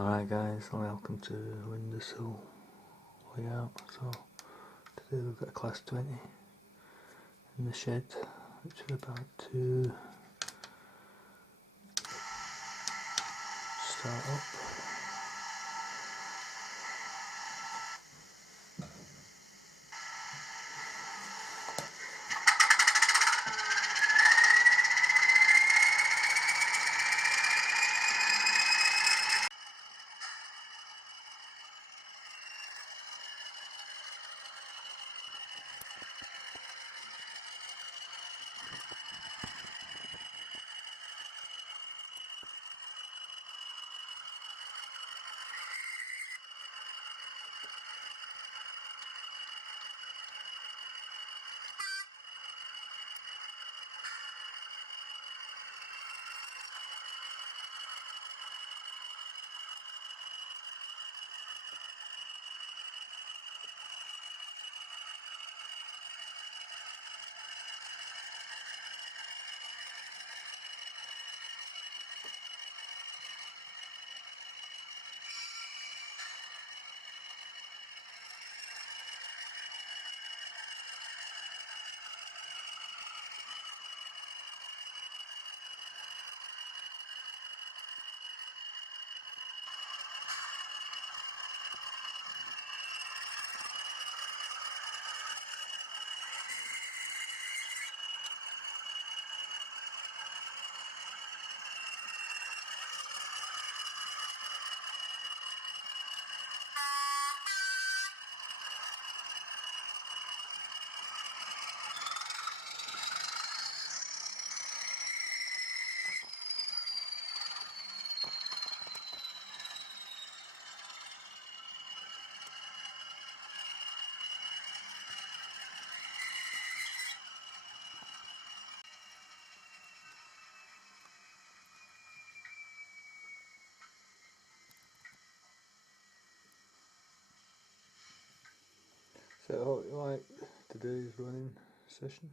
Alright guys, welcome to Windowsill layout. So today we've got a class 20 in the shed which we're about to start up. So I hope you like today's running session,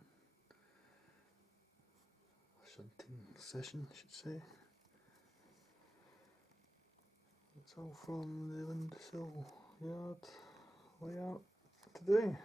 shunting session I should say. That's all from the Windowsill yard layout today.